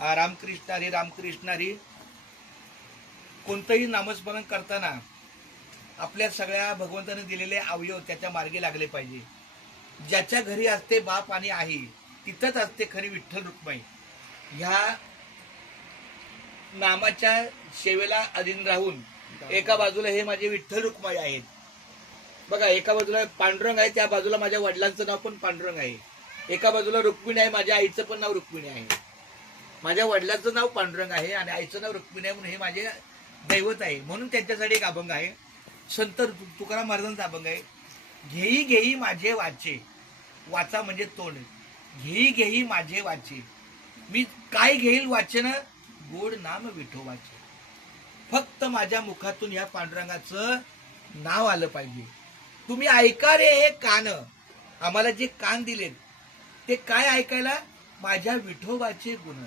रामकृष्ण हरी रामकृष्ण हरी. कोणतंही नामस्मरण करताना आपल्या सगळ्या भगवंताने दिलेले अवयव त्याच्या मार्गी लागले पाहिजे. ज्याच्या घरी असते बाप आणि आई तिथंच असते खरी विठ्ठल रुक्माई. ह्या नामाच्या सेवेला अधीन राहून एका बाजूला हे माझे विठ्ठल रुक्माई आहेत बघा. एका बाजूला पांडुरंग आहे, त्या बाजूला माझ्या वडिलांचं नाव पण पांडुरंग आहे. एका बाजूला रुक्मिणी आहे, माझ्या आईचं पण नाव रुक्मिणी आहे. माझ्या वडिलांचं नाव पांडुरंग आहे आणि आईचं नाव रुक्मिणी आहे, म्हणून हे माझे दैवत आहे. म्हणून त्यांच्यासाठी एक अभंग आहे, संत तुकाराम महाराजांचा अभंग आहे. घेई घेई माझे वाचे, वाचा म्हणजे तोंड. घेई घेई माझे वाचे, मी काय घेईल वाचन, गोड नाम विठोबाचे. फक्त माझ्या मुखातून या पांडुरंगाचं नाव आलं पाहिजे. तुम्ही ऐका रे हे कान. आम्हाला जे कान दिलेत ते काय ऐकायला, माझ्या विठोबाचे गुण,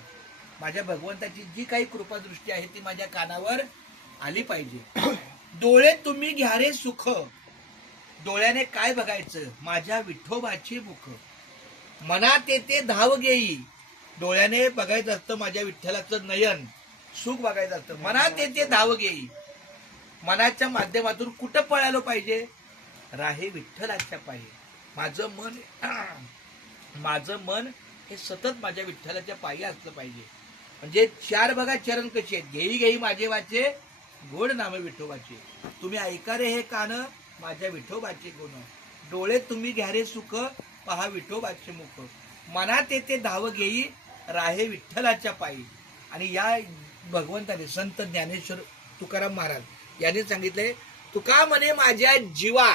माझ्या भगवंताची जी काही कृपादृष्टी आहे ती माझ्या कानावर आली पाहिजे. डोळे तुम्ही घ्या रे सुख, डोळ्याने काय बघायचं, माझ्या विठोबाचे मुख. मनात येते धाव घेई, डोळ्याने बघायचं असतं माझ्या विठ्ठलाचं नयन, सुख बघायचं असतं. मनात येते धाव घेई, मनाच्या माध्यमातून कुठं पळालो पाहिजे, राहे विठ्ठलाच्या पायी. माझं मन हे सतत माझ्या विठ्ठलाच्या पायी असलं पाहिजे. म्हणजे चार बघा चरण कसे आहेत. घेई घेई माझे वाचे, गोड नाम विठोबाचे. तुम्ही ऐका रे हे कान, माझ्या विठोबाचे गुण. डोळे तुम्ही घ्या रे सुख, पहा विठोबाचे मुख. मनात येते धाव घेई, राहे विठ्ठलाच्या पायी. आणि या भगवंताने संत ज्ञानेश्वर तुकाराम महाराज यांनी सांगितले, तुका म्हणे माझ्या जीवा.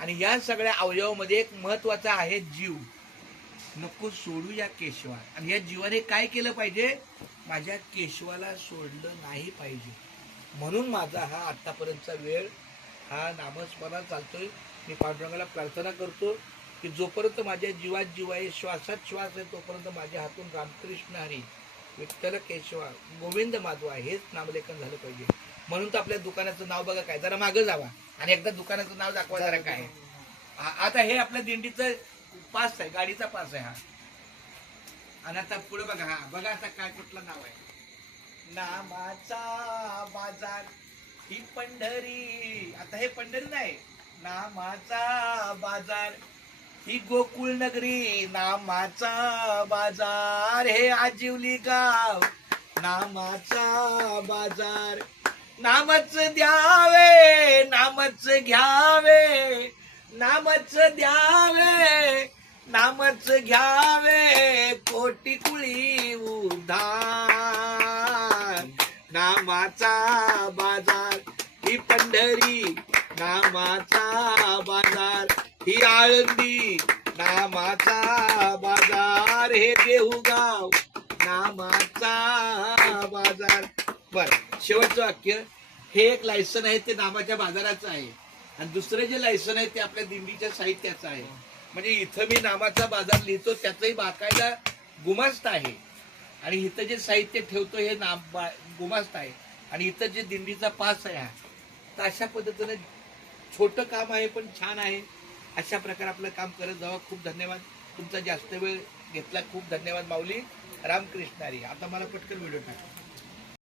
आणि या सगळ्या अवयवामध्ये एक महत्वाचा आहे जीव. नको सोडू या केशवा. आणि या जीवाने काय केलं पाहिजे, माझ्या केशवाला सोडलं नाही पाहिजे. म्हणून माझा हा आतापर्यंतचा वेळ हा नामस्मरण चालतोय. मी पांडुरंगाला प्रार्थना करतो की जोपर्यंत माझ्या जीवात जीव आहे, श्वासात श्वास आहे, तोपर्यंत माझ्या हातून रामकृष्ण हरी विठ्ठल केशवा गोविंद माधवा हेच नामलेखन झालं पाहिजे. म्हणून तर आपल्या दुकानाचं नाव बघा काय, जरा मागं जावा आणि एकदा दुकानाचं नाव दाखवा जरा काय. आता हे आपल्या दिंडीचं पास आहे, गाडीचा पास आहे हा. आणि आता पुढे बघा, हा बघा आता काय कुठलं नाव आहे. नामाचा बाजार ही पंढरी. आता हे पंढरी नाही, नामाचा बाजार ही गोकुळ नगरी. नामाचा बाजार हे आजिवली गाव. नामाचा बाजार, नामच द्यावे नामच घ्यावे, नामच द्यावे नामच घ्यावे, कोटी कुळी उद्धार. नामाचा बाजार ही पंढरी, नामाचा बाजार ही आळंदी. नामाचा बाजार हे देहूगाव. नामाचा बाजार. बर, शेवटचं वाक्य. हे एक लायसन आहे ते नामाच्या बाजाराचं आहे, आणि दुसरं जे लायसन आहे ते आपल्या दिंडीच्या साहित्याचं आहे. म्हणजे इथं मी नामाचा बाजार लिहितो त्याचंही बाकायदा गुमास्त आहे, आणि इथं जे साहित्य ठेवतो हे गुमास्त आहे, आणि इथं जे दिंडीचा पास आहे हा. तर अशा पद्धतीने छोटं काम आहे पण छान आहे. अशा प्रकारे आपलं काम करत जावं. खूप धन्यवाद, तुमचा जास्त वेळ घेतला. खूप धन्यवाद माऊली. रामकृष्ण हरी. आता मला पटकन व्हिडिओ टाका.